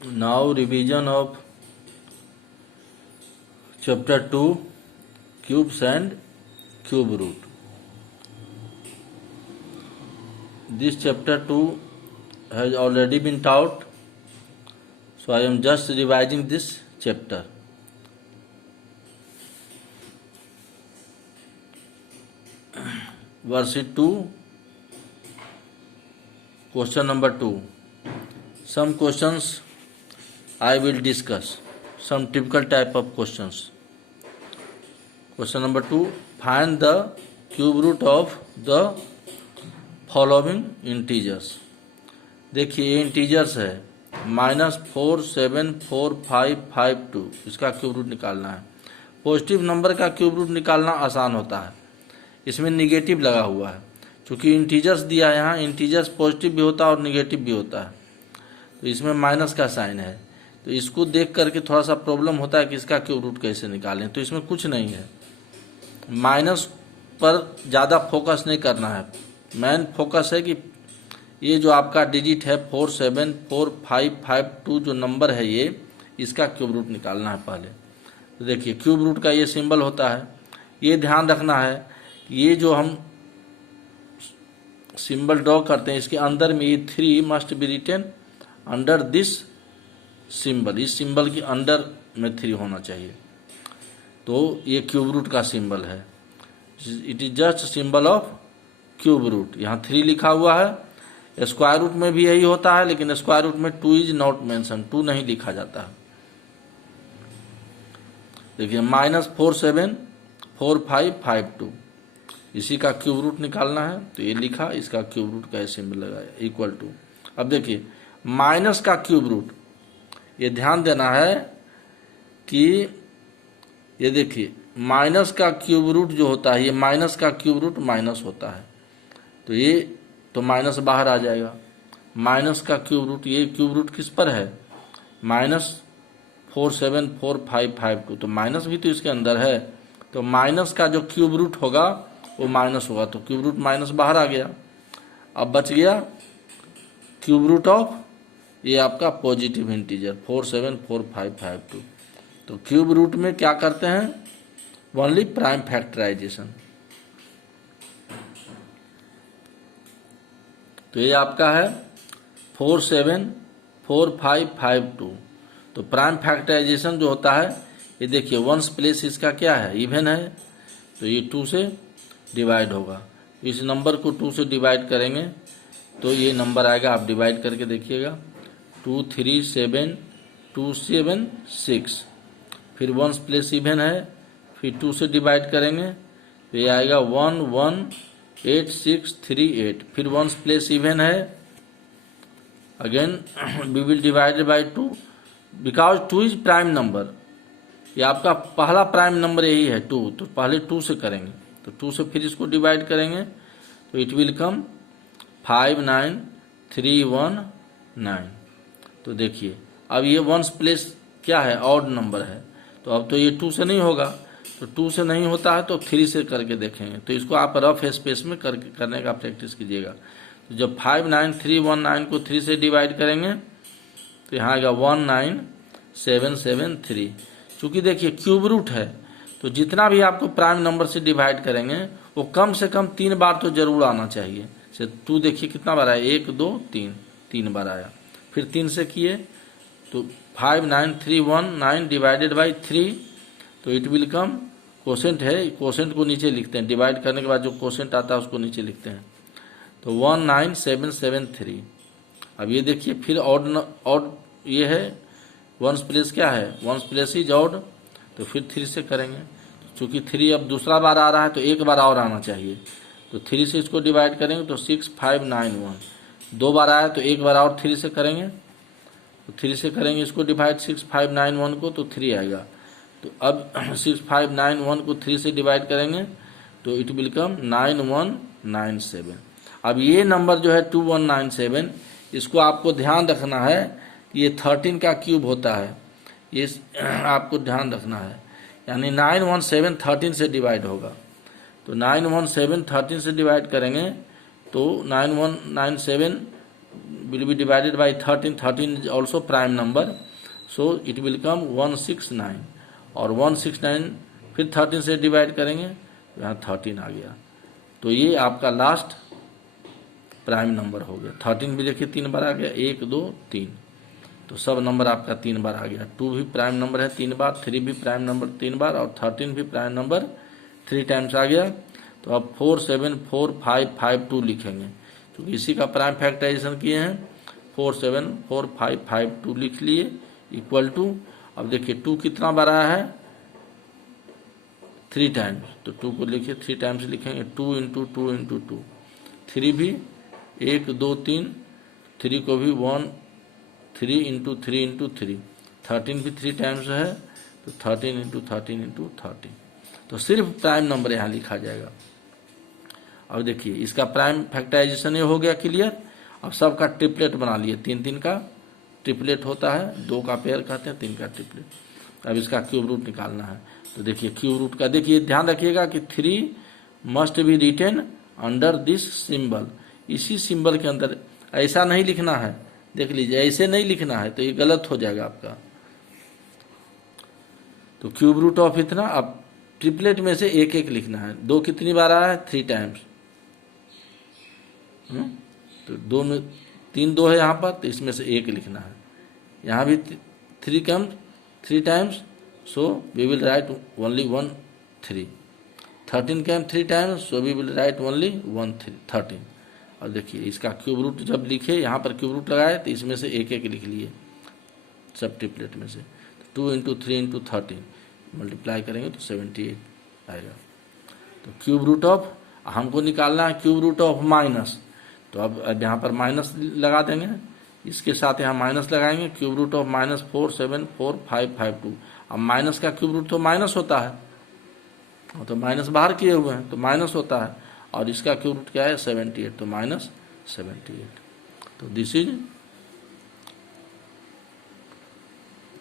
Now revision of chapter 2, cubes and cube root. This chapter 2 has already been taught, so I am just revising this chapter. Worksheet 2, question number 2. Some questions I will discuss, some typical type of questions. Question number 2, find the cube root of the following integers. देखिए ये integers है -4745552, इसका cube root निकालना है। Positive number का cube root निकालना आसान होता है, इसमें निगेटिव लगा हुआ है। चूँकि इंटीजर्स दिया है, यहाँ इंटीजर्स पॉजिटिव भी होता है और निगेटिव भी होता है, तो इसमें माइनस का साइन है। तो इसको देख करके थोड़ा सा प्रॉब्लम होता है कि इसका क्यूब रूट कैसे निकालें। तो इसमें कुछ नहीं है, माइनस पर ज़्यादा फोकस नहीं करना है। मेन फोकस है कि ये जो आपका डिजिट है 4745552 जो नंबर है ये, इसका क्यूब रूट निकालना है पहले। तो देखिए क्यूब रूट का ये सिंबल होता है, ये ध्यान रखना है कि ये जो हम सिंबल ड्रॉ करते हैं इसके अंदर में ये 3 must be written under this symbol, इस सिंबल के अंडर में 3 होना चाहिए। तो ये क्यूब रूट का सिंबल है, it is just symbol of cube root. यहाँ 3 लिखा हुआ है, स्क्वायर रूट में भी यही होता है, लेकिन स्क्वायर रूट में 2 इज नॉट मेंशन, 2 नहीं लिखा जाता है। देखिए -474552 इसी का क्यूब रूट निकालना है, तो ये लिखा, इसका क्यूब रूट का सिंबल लगाया इक्वल टू। अब देखिए माइनस का क्यूब रूट, ये ध्यान देना है कि ये देखिए माइनस का क्यूब रूट जो होता है, ये माइनस का क्यूब रूट माइनस होता है, तो ये तो माइनस बाहर आ जाएगा। माइनस का क्यूब रूट, ये क्यूब रूट किस पर है, -474552, तो माइनस भी तो इसके अंदर है, तो माइनस का जो क्यूब रूट होगा वो माइनस होगा, तो क्यूब रूट माइनस बाहर आ गया। अब बच गया क्यूब रूट ऑफ ये आपका पॉजिटिव इंटीजर 4745552। तो क्यूब रूट में क्या करते हैं, ओनली प्राइम फैक्टराइजेशन। तो ये आपका है 474552। तो प्राइम फैक्टराइजेशन जो होता है, ये देखिए वंस प्लेस इसका क्या है, इवन है, तो ये 2 से डिवाइड होगा। इस नंबर को 2 से डिवाइड करेंगे तो ये नंबर आएगा, आप डिवाइड करके देखिएगा 23726। फिर वंस प्लेस इवन है, फिर 2 से डिवाइड करेंगे तो ये आएगा 118638। फिर वंस प्लेस इवन है, again we will divide by 2 because 2 is prime number. ये आपका पहला प्राइम नंबर यही है 2, तो पहले 2 से करेंगे, तो 2 से फिर इसको डिवाइड करेंगे तो इट विल कम 59319। तो देखिए अब ये वंस प्लेस क्या है, ऑड नंबर है, तो अब तो ये 2 से नहीं होगा, तो 2 से नहीं होता है तो 3 से करके देखेंगे। तो इसको आप रफ स्पेस में करने का प्रैक्टिस कीजिएगा। तो जब 59319 को 3 से डिवाइड करेंगे तो यहाँ आएगा 19773। चूँकि देखिए क्यूब रूट है, तो जितना भी आपको प्राइम नंबर से डिवाइड करेंगे वो कम से कम 3 बार तो जरूर आना चाहिए। से 2 देखिए कितना बार आया, 1 2 3, 3 बार आया। फिर 3 से किए तो 59319 डिवाइडेड बाई 3, तो इट विल कम, कोसेंट है, कोसेंट को नीचे लिखते हैं, डिवाइड करने के बाद जो कोसेंट आता है उसको नीचे लिखते हैं, तो 19773। अब ये देखिए फिर ऑड ये है, वंस प्लेस क्या है, वंस प्लेस इज ऑड, तो फिर 3 से करेंगे। चूँकि 3 अब दूसरा बार आ रहा है तो एक बार और आना चाहिए, तो 3 से इसको डिवाइड करेंगे तो 6591। 2 बार आया तो एक बार और 3 से करेंगे, तो 3 से करेंगे इसको डिवाइड 6591 को, तो 3 आएगा। तो अब 6591 को 3 से डिवाइड करेंगे तो इट विल कम 9197। अब ये नंबर जो है 2197, इसको आपको ध्यान रखना है कि ये 13 का क्यूब होता है, ये आपको ध्यान रखना है, यानी 917 13 से डिवाइड होगा। तो 917 13 से डिवाइड करेंगे तो 9197 will be divided by 13. 13 is also prime number, so it will come 169, और 169 फिर 13 से डिवाइड करेंगे, यहाँ 13 आ गया। तो ये आपका लास्ट प्राइम नंबर हो गया। 13 भी देखिए 3 बार आ गया, 1 2 3, तो सब नंबर आपका 3 बार आ गया। 2 भी प्राइम नंबर है 3 बार, 3 भी प्राइम नंबर 3 बार, और 13 भी प्राइम नंबर 3 टाइम्स आ गया। तो अब 4 7 4 5 5 2 लिखेंगे, क्योंकि इसी का प्राइम फैक्टराइजेशन किए हैं। 4 7 4 5 5 2 लिख लिए, इक्वल टू, अब देखिए 2 कितना बार आया है, 3 टाइम्स, तो 2 को लिखिए 3 टाइम्स लिखेंगे, 2 इंटू 2 इंटू 2। 3 भी 1 2 3, 3 को भी 1 3 इंटू 3 इंटू 3। 13 भी 3 टाइम्स है, तो 13 इंटू 13 इंटू 13। तो सिर्फ प्राइम नंबर यहाँ लिखा जाएगा। अब देखिए इसका प्राइम फैक्टराइजेशन ये हो गया क्लियर। अब सबका ट्रिपलेट बना लिए, 3 3 का ट्रिपलेट होता है, 2 का पेयर कहते हैं, 3 का ट्रिपलेट। अब इसका क्यूब रूट निकालना है, तो देखिए क्यूब रूट का, देखिए ध्यान रखिएगा कि 3 must be written under this symbol, इसी सिंबल के अंदर, ऐसा नहीं लिखना है, देख लीजिए ऐसे नहीं लिखना है, तो ये गलत हो जाएगा आपका। तो क्यूब रूट ऑफ इतना, अब ट्रिपलेट में से एक एक लिखना है। 2 कितनी बार आया है, 3 टाइम्स, तो 2 में 3 2 है यहाँ पर, तो इसमें से एक लिखना है। यहाँ भी 3 come 3 times, so we will write only 1 3। 13 come 3 times, so we will write only 1 13। और देखिए इसका क्यूब रूट जब लिखे, यहाँ पर क्यूब रूट लगाए, तो इसमें से एक एक लिख लिए सब ट्रिपलेट में से। 2 इंटू 3 इंटू 13 मल्टीप्लाई करेंगे तो 78 आएगा। तो क्यूब रूट ऑफ हमको निकालना है, क्यूब रूट ऑफ माइनस, तो अब यहाँ पर माइनस लगा देंगे, इसके साथ यहाँ माइनस लगाएंगे। Cube root of minus 4 7 4 5 5 2। अब माइनस का क्यूब रूट तो माइनस होता है, तो माइनस बाहर किए हुए हैं तो माइनस होता है, और इसका क्यूब रूट क्या है 78, तो माइनस 78। तो दिस इज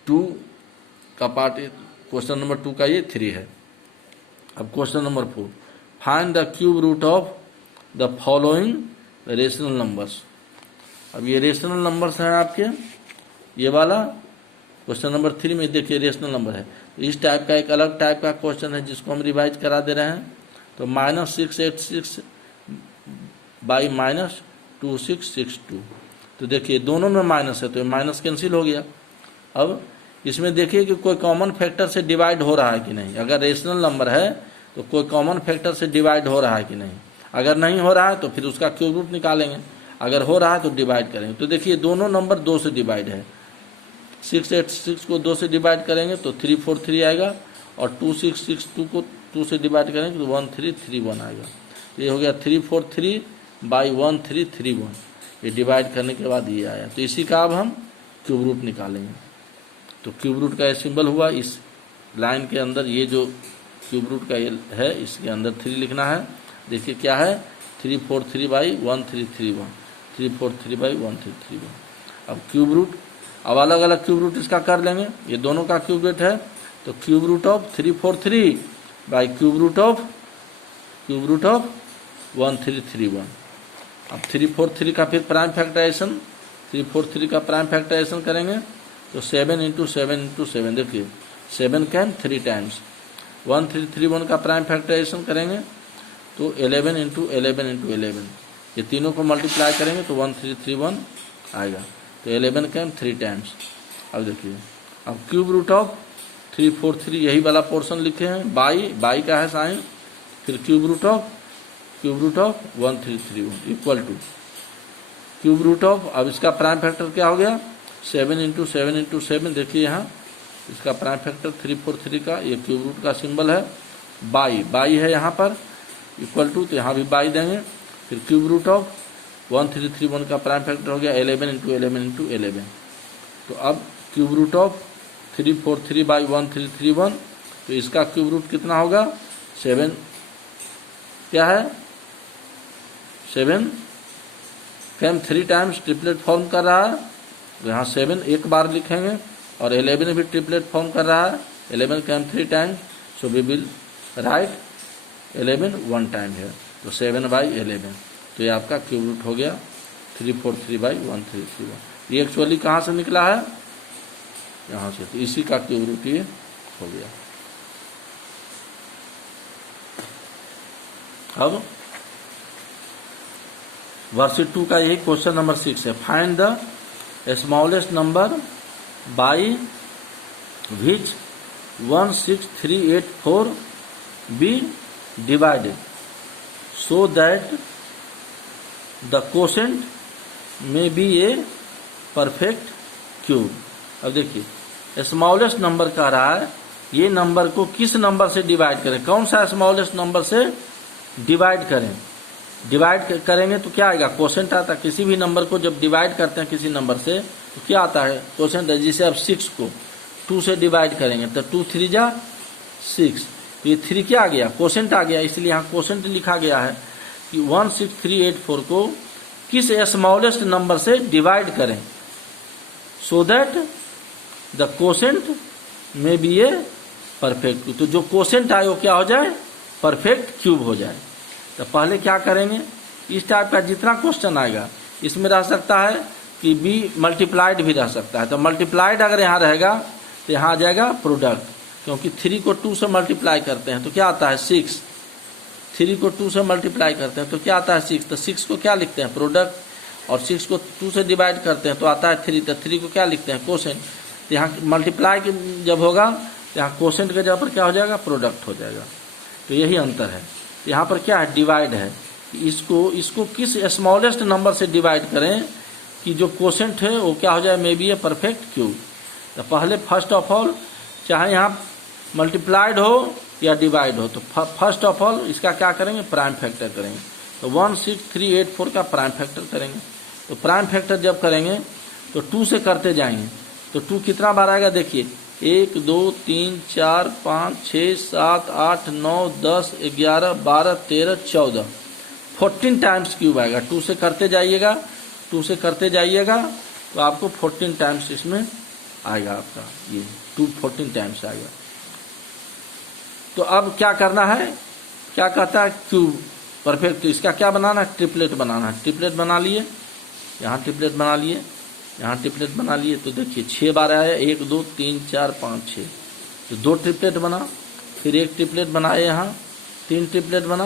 2 का पार्ट, क्वेश्चन नंबर 2 का ये 3 है। अब question number 4, find the cube root of the following rational numbers. अब ये रेशनल नंबर्स हैं आपके, ये वाला क्वेश्चन नंबर 3 में देखिए रेशनल नंबर है। तो इस टाइप का एक अलग टाइप का क्वेश्चन है जिसको हम रिवाइज करा दे रहे हैं। तो -686 बाई -2662, तो देखिए दोनों में माइनस है, तो माइनस कैंसिल हो गया। अब इसमें देखिए कि कोई कॉमन फैक्टर से डिवाइड हो रहा है कि नहीं। अगर रेशनल नंबर है तो कोई कॉमन फैक्टर से डिवाइड हो रहा है कि नहीं। अगर नहीं हो रहा है तो फिर उसका क्यूब रूट निकालेंगे, अगर हो रहा है तो डिवाइड करेंगे। तो देखिए दोनों नंबर 2 से डिवाइड है, 686 को 2 से डिवाइड करेंगे तो 343 आएगा, और 2662 को 2 से डिवाइड करेंगे तो 1331 आएगा। तो ये हो गया 343 बाई 1331, ये डिवाइड करने के बाद ये आया। तो इसी का अब हम क्यूब रूट निकालेंगे। तो क्यूब रूट का ये सिंबल हुआ, इस लाइन के अंदर ये जो क्यूब रूट का ये है, इसके अंदर 3 लिखना है। देखिए क्या है, 343 बाई 1331, 343 बाई 1331। अब क्यूब रूट, अब अलग अलग क्यूब रूट इसका कर लेंगे, ये दोनों का क्यूब रूट है। तो cube root of 343 by cube root of 1331। अब 343 का फिर प्राइम फैक्टराइजेशन, 343 का प्राइम फैक्टराइजेशन करेंगे तो 7 इंटू 7 इंटू 7, देखिए 7 कैम 3 टाइम्स। 1331 का प्राइम फैक्टराइजेशन करेंगे तो 11 इंटू 11 इंटू 11, ये तीनों को मल्टीप्लाई करेंगे तो 1331 आएगा। तो 11 कैम 3 टाइम्स। अब देखिए, अब क्यूब रूट ऑफ 343, यही वाला पोर्शन लिखे हैं, बाई का है साइन, फिर cube root of 1331 equal to cube root of, अब इसका प्राइम फैक्टर क्या हो गया 7 इंटू 7 इंटू 7, देखिए यहाँ इसका प्राइम फैक्टर 343 का, ये क्यूब रूट का सिंबल है, बाई है यहाँ पर, इक्वल टू, तो यहाँ भी बाई देंगे। फिर क्यूब रूट ऑफ 1331 का प्राइम फैक्टर हो गया 11 इंटू 11 इंटू 11। तो अब क्यूब रूट ऑफ 343 बाई 1331, तो इसका क्यूब रूट कितना होगा 7, क्या है 7 कैम 3 टाइम्स ट्रिपलेट फॉर्म कर रहा है, तो यहाँ 7 एक बार लिखेंगे, और 11 भी ट्रिपलेट फॉर्म कर रहा है, 11 came 3 times, so we will write 11 1 time है, तो 7 बाई 11। तो ये आपका क्यूब रूट हो गया 343/133। ये एक्चुअली कहाँ से निकला है, यहाँ से, तो इसी का क्यूब रूट ये हो गया। अब वर्कशीट 2 का यही क्वेश्चन नंबर 6 है। Find the smallest number by which 16384 be divided so that the quotient may be a perfect cube. अब देखिए स्मॉलेस्ट नंबर कह रहा है, ये नंबर को किस नंबर से डिवाइड करें, कौन सा स्मॉलेस्ट नंबर से डिवाइड करें। डिवाइड करेंगे तो क्या आएगा, कोसेंट आता है। किसी भी नंबर को जब डिवाइड करते हैं किसी नंबर से तो क्या आता है, कोसेंट। जैसे अब 6 को 2 से डिवाइड करेंगे तो 2 3 जा 6, तो ये 3 क्या आ गया, कोसेंट आ गया। इसलिए यहाँ कोसेंट लिखा गया है कि 16384 को किस स्मॉलेस्ट नंबर से डिवाइड करें सो that the quotient may be a perfect cube. तो जो कोसेंट आए वो क्या हो जाए, परफेक्ट क्यूब हो जाए। तो पहले क्या करेंगे, इस टाइप का जितना क्वेश्चन आएगा इसमें रह सकता है कि बी मल्टीप्लाइड भी रह सकता है। तो मल्टीप्लाइड अगर यहाँ रहेगा तो यहाँ आ जाएगा प्रोडक्ट, क्योंकि 3 को 2 से मल्टीप्लाई करते हैं तो क्या आता है 6। 3 को 2 से मल्टीप्लाई करते हैं तो क्या आता है 6। तो 6 को क्या लिखते हैं, प्रोडक्ट। और 6 को 2 से डिवाइड करते हैं तो आता है 3। तो 3 को क्या लिखते हैं, कोसेंट। तो यहाँ मल्टीप्लाई जब होगा तो यहाँ कोसेंट के जगह पर क्या हो जाएगा, प्रोडक्ट हो जाएगा। तो यही अंतर है। यहाँ पर क्या है, डिवाइड है। इसको किस स्मॉलेस्ट नंबर से डिवाइड करें कि जो कोसेंट है वो क्या हो जाए, may be a perfect cube. तो पहले फर्स्ट ऑफ ऑल चाहे यहाँ मल्टीप्लाइड हो या डिवाइड हो, तो फर्स्ट ऑफ ऑल इसका क्या करेंगे, प्राइम फैक्टर करेंगे। तो 16384 का प्राइम फैक्टर करेंगे। तो प्राइम फैक्टर जब करेंगे तो 2 से करते जाएंगे तो 2 कितना बार आएगा, देखिए 1 2 3 4 5 6 7 8 9 10 11 12 13 14 14 टाइम्स क्यूब आएगा। 2 से करते जाइएगा, 2 से करते जाइएगा तो आपको 14 टाइम्स इसमें आएगा, आपका ये 14 टाइम्स आएगा। तो अब क्या करना है, क्या कहता है, क्यूब परफेक्ट। इसका क्या बनाना है, ट्रिपलेट बनाना है। ट्रिपलेट बना लिए, यहाँ ट्रिपलेट बना लिए, यहाँ ट्रिपलेट बना लिए। तो देखिए 6 बार आया, 1 2 3 4 5 6, तो 2 ट्रिपलेट बना। फिर 1 ट्रिपलेट बनाए, यहाँ 3 ट्रिपलेट बना।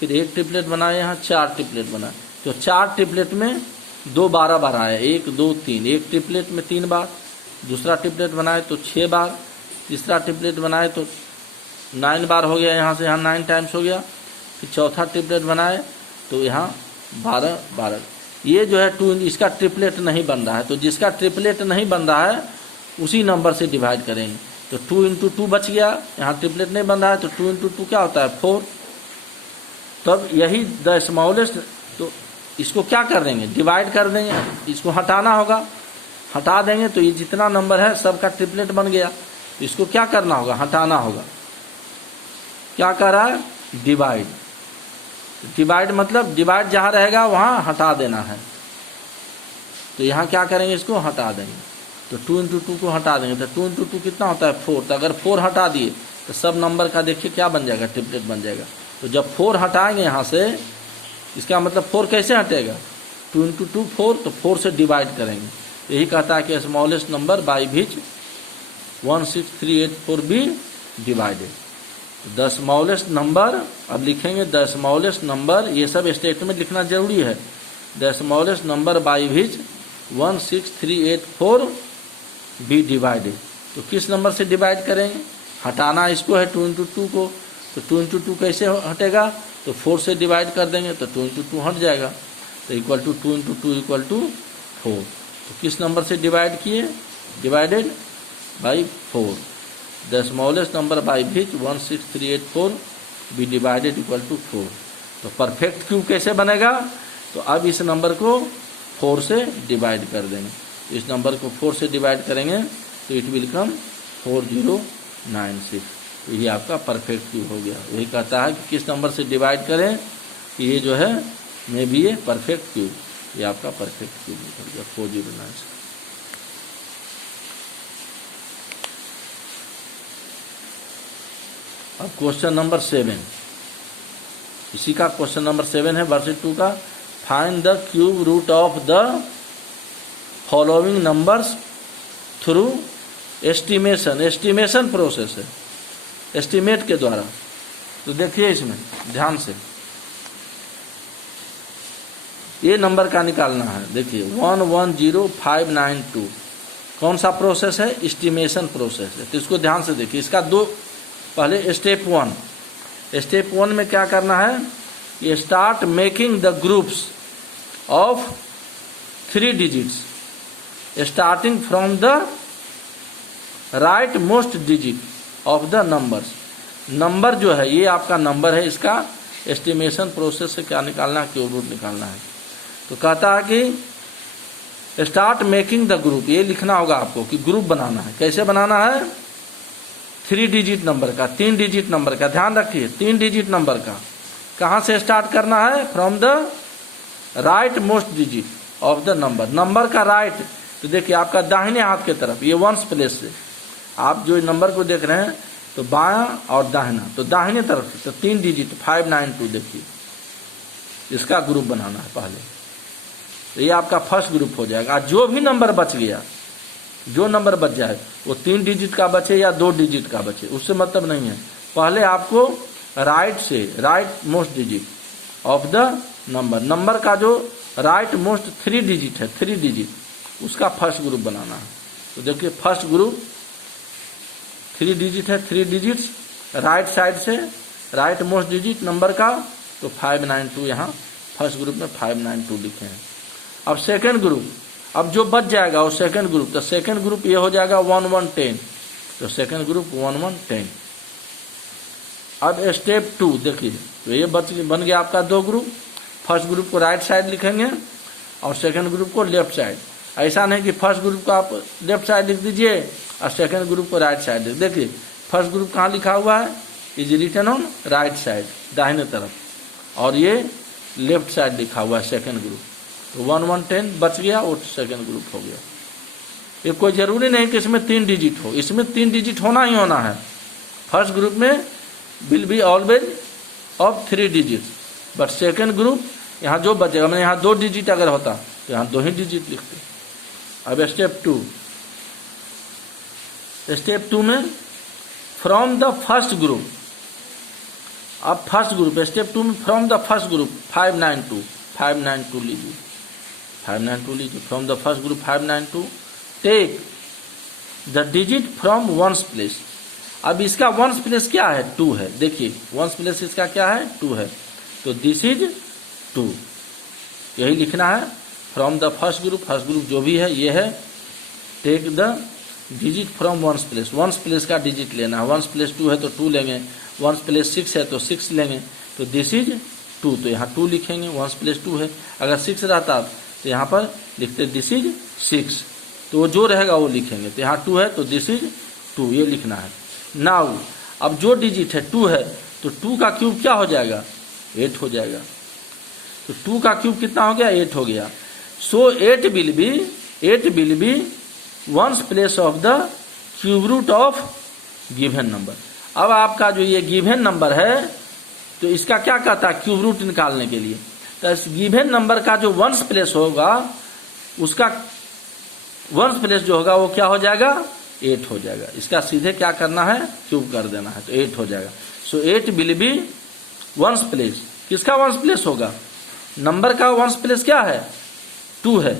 फिर 1 ट्रिपलेट बनाए, यहाँ 4 ट्रिपलेट बना। तो 4 ट्रिपलेट में 2 12 बार आया, 1 2 3। 1 ट्रिपलेट में 3 बार। दूसरा ट्रिपलेट बनाए तो 6 बार। तीसरा ट्रिपलेट बनाए तो 9 बार हो गया, यहाँ से यहाँ 9 टाइम्स हो गया। फिर चौथा ट्रिपलेट बनाए तो यहाँ 12 12। ये जो है 2, इसका ट्रिपलेट नहीं बन रहा है। तो जिसका ट्रिपलेट नहीं बन रहा है उसी नंबर से डिवाइड करेंगे। तो 2 × 2 बच गया, यहाँ ट्रिपलेट नहीं बन रहा है तो 2 × 2 क्या होता है, 4। तब यही द स्मॉलेस्ट। तो इसको क्या कर देंगे, डिवाइड कर देंगे। इसको हटाना होगा, हटा देंगे तो ये जितना नंबर है सबका ट्रिपलेट बन गया। तो इसको क्या करना होगा, हटाना होगा। क्या कर रहा है, डिवाइड। डिवाइड मतलब डिवाइड जहाँ रहेगा वहाँ हटा देना है। तो यहाँ क्या करेंगे, इसको हटा देंगे। तो 2 × 2 को हटा देंगे। तो 2 × 2 कितना होता है, 4। तो अगर 4 हटा दिए तो सब नंबर का देखिए क्या बन जाएगा, ट्रिपलेट बन जाएगा। तो जब 4 हटाएंगे यहाँ से, इसका मतलब 4 कैसे हटेगा, 2 × 2 4। तो 4 से डिवाइड करेंगे। यही कहता है कि smallest number by which 16384 be divided. The smallest number, अब लिखेंगे द स्मॉलेस्ट नंबर, ये सब स्टेटमेंट लिखना जरूरी है। The smallest number by which 16384 be divided. तो किस नंबर से डिवाइड करेंगे, हटाना इसको है 2 × 2 को। तो 2 × 2 कैसे हटेगा, तो 4 से डिवाइड कर देंगे तो 2 × 2 हट जाएगा। तो इक्वल टू 2 × 2 इक्वल टू 4। तो किस नंबर से डिवाइड किए, divided by 4। The smallest number by which 16384 be divided equal to 4। तो परफेक्ट क्यूब कैसे बनेगा, तो अब इस नंबर को 4 से डिवाइड कर देंगे। इस नंबर को 4 से डिवाइड करेंगे तो इट विल कम 4096। तो ये आपका परफेक्ट क्यूब हो गया। वही कहता है कि किस नंबर से डिवाइड करें कि ये जो है may be a perfect cube. ये आपका परफेक्ट क्यूब निकल गया 4096। अब क्वेश्चन नंबर 7, इसी का क्वेश्चन नंबर 7 है वर्कशीट 2 का। Find the cube root of the following numbers through estimation. Estimation process है, एस्टिमेट के द्वारा। तो देखिए इसमें ध्यान से, ये नंबर का निकालना है। देखिए 110592 कौन सा प्रोसेस है? एस्टिमेशन प्रोसेस है। तो इसको ध्यान से देखिए। इसका दो पहले स्टेप वन में क्या करना है? ये start making the groups of 3 digits starting from the right most digit of the numbers. Number जो है ये आपका नंबर है, इसका एस्टिमेशन प्रोसेस से क्या निकालना है? क्यूब रूट निकालना है। तो कहता है कि स्टार्ट मेकिंग द ग्रुप, ये लिखना होगा आपको कि ग्रुप बनाना है। कैसे बनाना है? 3 डिजिट नंबर का, 3 डिजिट नंबर का। ध्यान रखिए 3 डिजिट नंबर का कहाँ से स्टार्ट करना है? From the right most digit of the number. Number का राइट, तो देखिए आपका दाहिने हाथ की तरफ, ये वंस प्लेस से आप जो नंबर को देख रहे हैं तो बायां और दाहिना, तो दाहिने तरफ से। तो 3 डिजिट 592 देखिए, इसका ग्रुप बनाना है पहले। तो ये आपका फर्स्ट ग्रुप हो जाएगा। जो भी नंबर बच गया, जो नंबर बच जाए वो 3 डिजिट का बचे या 2 डिजिट का बचे, उससे मतलब नहीं है। पहले आपको राइट से, right most digit of the number, number का जो राइट मोस्ट 3 डिजिट है, 3 डिजिट, उसका फर्स्ट ग्रुप बनाना है। तो देखिए फर्स्ट ग्रुप 3 डिजिट है, 3 डिजिट्स राइट साइड से, राइट मोस्ट डिजिट नंबर का, तो 592 यहाँ फर्स्ट ग्रुप में 592 लिखे हैं। अब सेकेंड ग्रुप, अब जो बच जाएगा वो सेकेंड ग्रुप, तो सेकेंड ग्रुप ये हो जाएगा 1110, तो सेकेंड ग्रुप 1110। अब स्टेप 2 देखिए, तो ये बन गया आपका 2 ग्रुप। फर्स्ट ग्रुप को राइट साइड लिखेंगे और सेकेंड ग्रुप को लेफ्ट साइड। ऐसा नहीं कि फर्स्ट ग्रुप को आप लेफ्ट साइड लिख दीजिए और सेकेंड ग्रुप को राइट साइड लिख। देखिए फर्स्ट ग्रुप कहाँ लिखा हुआ है? Is written on right side, दाहिने तरफ, और ये लेफ्ट साइड लिखा हुआ है सेकेंड ग्रुप। तो 1110 बच गया और सेकेंड ग्रुप हो गया। ये कोई जरूरी नहीं कि इसमें 3 डिजिट हो, इसमें 3 डिजिट होना ही होना है। फर्स्ट ग्रुप में will be always of 3 digit, but second group यहाँ जो बचेगा, मैंने यहाँ 2 डिजिट अगर होता तो यहाँ 2 ही डिजिट लिखते। अब स्टेप 2 में फ्रॉम द फर्स्ट ग्रुप, अब फर्स्ट ग्रुप स्टेप 2 में फ्रॉम द फर्स्ट ग्रुप 592 लीजिए, 592 लीजिए from the first group 592। Take the digit from ones place. अब इसका वंस प्लेस क्या है? 2 है। देखिए वंस प्लेस इसका क्या है? 2 है। तो दिस इज 2, यही लिखना है। फ्रॉम द फर्स्ट ग्रुप जो भी है ये है। Take the digit from ones place का डिजिट लेना है। वंस प्लेस 2 है तो 2 लेंगे, वंस प्लेस 6 है तो 6 लेंगे। तो दिस इज 2, तो यहाँ 2 लिखेंगे, वंस प्लेस 2 है। अगर 6 रहता तो यहाँ पर लिखते दिस इज 6, तो वो जो रहेगा वो लिखेंगे। तो यहाँ 2 है तो दिस इज 2, ये लिखना है। नाउ अब जो डिजिट है 2 है, तो 2 का क्यूब क्या हो जाएगा? 8 हो जाएगा। तो 2 का क्यूब कितना हो गया? 8 हो गया। So 8 will be ones place of the cube root of given number. अब आपका जो ये गिवन नंबर है, तो इसका क्या कहता है? क्यूब रूट निकालने के लिए, तो इस गिवन नंबर का जो वंस प्लेस होगा, उसका वंस प्लेस जो होगा वो क्या हो जाएगा? 8 हो जाएगा। इसका सीधे क्या करना है? क्यूब कर देना है, तो 8 हो जाएगा। सो 8 विल बी वंस प्लेस। किसका वंस प्लेस होगा? नंबर का वंस प्लेस क्या है? 2 है।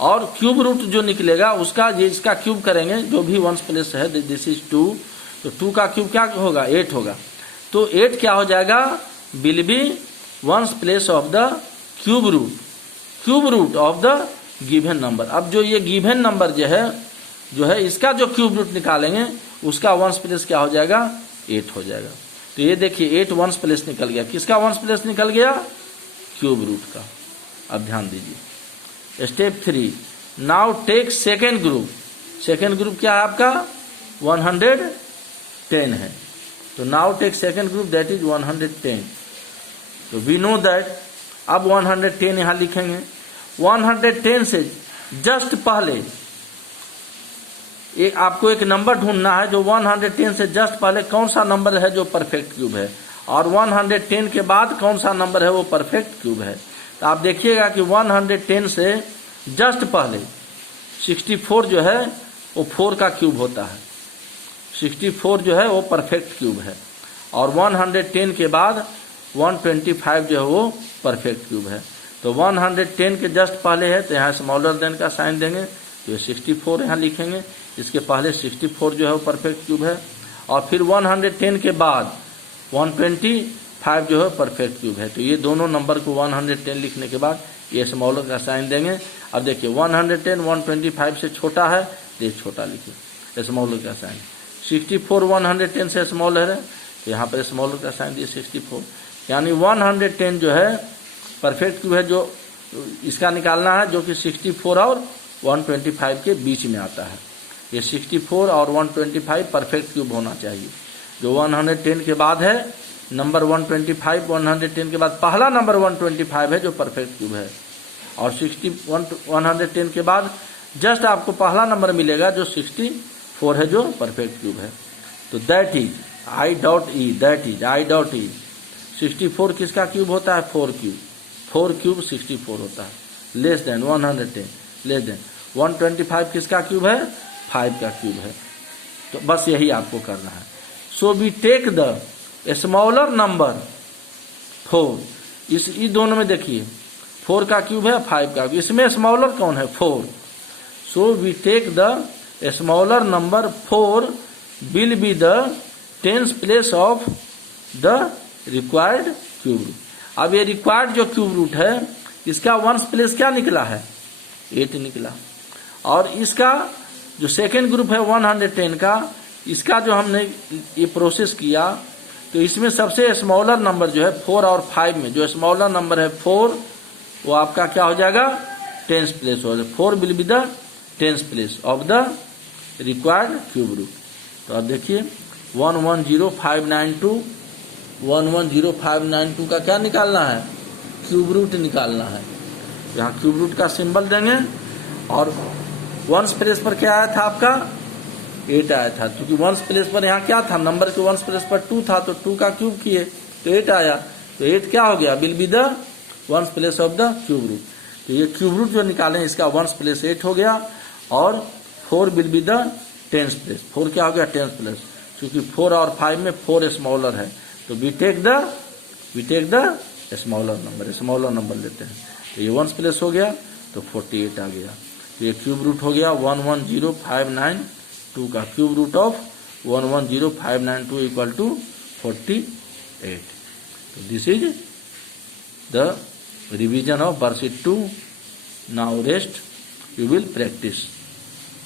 और क्यूब रूट जो निकलेगा उसका, ये इसका क्यूब करेंगे, जो भी वंस प्लेस है, दिस इज 2, तो 2 का क्यूब क्या होगा? 8 होगा। तो 8 क्या हो जाएगा? Will be ones place of the cube root of the given number. अब जो ये गिवन नंबर जो है इसका जो क्यूब रूट निकालेंगे, उसका वंस प्लेस क्या हो जाएगा? 8 हो जाएगा। तो ये देखिए 8 वंस प्लेस निकल गया। किसका वंस प्लेस निकल गया? क्यूब रूट का। अब ध्यान दीजिए step 3। Now take second group क्या है आपका? 110 है। तो now take second group, that is 110। तो वी नो दैट, अब 110 यहां लिखेंगे। 110 से जस्ट पहले आपको एक नंबर ढूंढना है, जो 110 से जस्ट पहले कौन सा नंबर है जो परफेक्ट क्यूब है, और 110 के बाद कौन सा नंबर है वो परफेक्ट क्यूब है। तो आप देखिएगा कि 110 से जस्ट पहले 64 जो है वो 4 का क्यूब होता है। 64 जो है वो परफेक्ट क्यूब है, और 110 के बाद 125 जो है वो परफेक्ट क्यूब है। तो 110 के जस्ट पहले है तो यहाँ स्मॉलर देन का साइन देंगे, तो ये 64 यहाँ लिखेंगे, इसके पहले 64 जो है वो परफेक्ट क्यूब है, और फिर 110 के बाद 125 जो है परफेक्ट क्यूब है। तो ये दोनों नंबर को 110 लिखने के बाद ये स्मॉलर का साइन देंगे। अब देखिए 110 125 से छोटा है तो ये छोटा लिखिए स्मॉलर का साइन। 64 110 से स्मॉलर है तो यहाँ पर स्मॉलर का साइन दिए 64, यानी 110 जो है परफेक्ट क्यूब है, जो इसका निकालना है जो कि 64 और 125 के बीच में आता है। ये 64 और 125 परफेक्ट क्यूब होना चाहिए। जो 110 के बाद है नंबर 125, 110 के बाद पहला नंबर 125 है जो परफेक्ट क्यूब है, और 110 के बाद जस्ट आपको पहला नंबर मिलेगा जो 64 है जो परफेक्ट क्यूब है। तो that is I dot E, that is I dot E. 64 किसका क्यूब होता है? 4 क्यूब। 4 क्यूब 64 होता है, लेस देन 110, लेस देन 125 किसका क्यूब है? 5 का क्यूब है। तो बस यही आपको करना है। So we take the smaller number 4, इस दोनों में देखिए 4 का क्यूब है 5 का, इसमें स्मॉलर कौन है? 4। So we take the smaller number 4 will be the tens place of the required cube root. अब ये रिक्वायर्ड जो क्यूब रूट है इसका वंस प्लेस क्या निकला है? 8 निकला, और इसका जो सेकेंड ग्रुप है 110 का, इसका जो हमने ये प्रोसेस किया तो इसमें सबसे स्मॉलर नंबर जो है 4 और 5 में जो स्मॉलर नंबर है 4 वो आपका क्या हो जाएगा? टेंस प्लेस हो जाएगा। 4 will be the tens place of the required cube root. तो अब देखिए 110592, 110592 का क्या निकालना है? क्यूब रूट निकालना है। यहाँ क्यूब रूट का सिंबल देंगे, और वंस प्लेस पर क्या आया था आपका? 8 आया था, क्योंकि वंस प्लेस पर यहाँ क्या था? नंबर के वंस प्लेस पर 2 था, तो 2 का क्यूब किए तो 8 आया। तो 8 क्या हो गया? Will be the ones place of the cube root. तो ये क्यूब रूट जो निकाले इसका वंस प्लेस 8 हो गया, और 4 will be the tens place. 4 क्या हो गया? टेंस प्लेस, क्योंकि 4 और 5 में 4 स्मॉलर है, तो we take the smaller number लेते हैं। तो ये वंस प्लेस हो गया तो 48 आ गया। तो ये क्यूब रूट हो गया 110592 का cube root of 110592 equal to 48। तो this is the revision of worksheet 2। Now rest, you will practice.